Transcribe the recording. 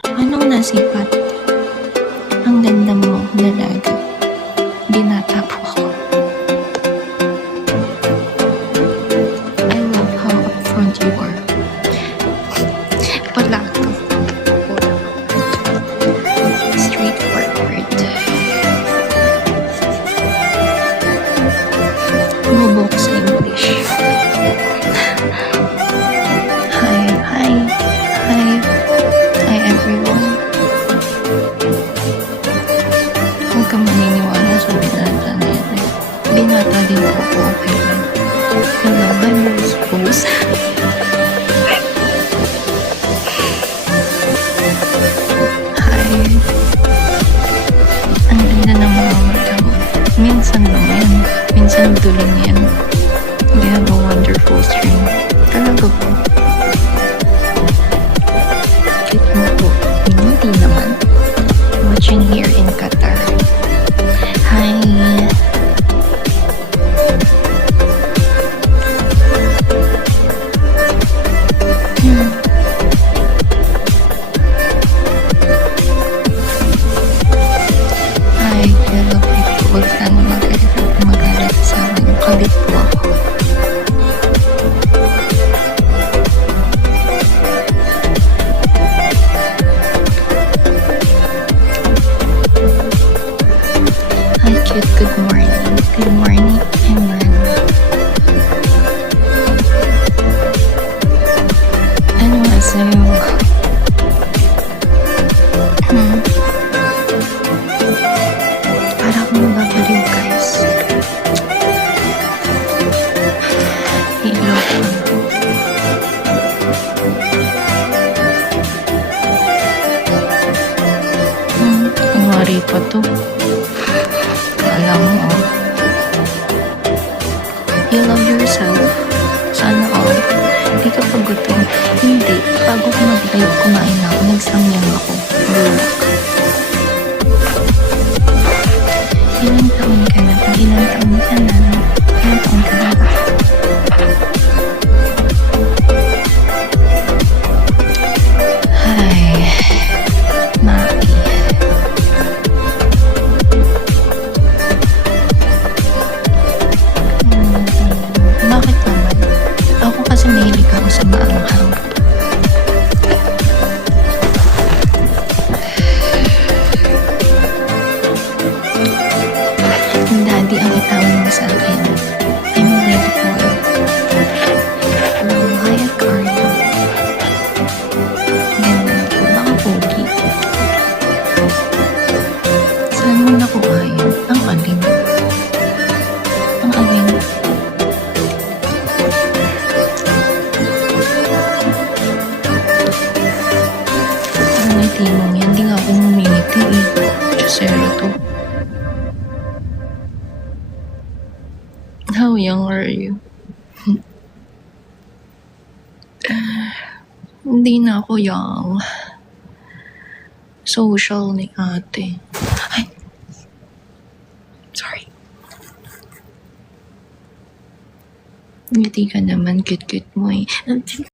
Anong nasipat? Ang ganda mo, dalaga. Binata po ako. I love how upfront you are. Wala to. Straightforward. Bubok sa English. Hi everyone. Huwag kang maniniwala sa binata na yan. Binata din po ako, okay lang. Hello, I'm Rose Rose. Hi. Ang ganda ng mga mata mo. Minsan lang yan. Minsan duling yan. You have a wonderful string. Talaga po. Cute mo po. Hindi naman. Watching here in Qatar. Hi. Hi, hello people. Huwag sana magalit sa akin. Kabit po ako. Hi cute, good morning. Good morning, Imran. Ano nga sa'yo? Para akong nababaliw, guys. Hello. Kumari pa to. Alam mo, you love yourself. Sana all. Hindi ka pagutom. Hindi. Bago ko mag-live, kumain ako. Nagsamyang ako. Bulak. Ilang taon ka na? Ilang taon ka na? Ilang taon ka na ba? Hi. Maki. Bakit naman? Ako kasi mahilig ako sa maanghang. Daddy ang itawag mo sa akin. I'm ready for it. Hi, Carlo. Ganda ko. Nakapogi. Saan mo nakuha yun? Ang alin. Ang alin. Ang ngiti mong yan. Di nga ako mumingiti eh. Diyosero to. How young are you? Hindi na ako young. Social ni ate. Ay! Sorry. Ngiti ka naman, cute-cute mo eh.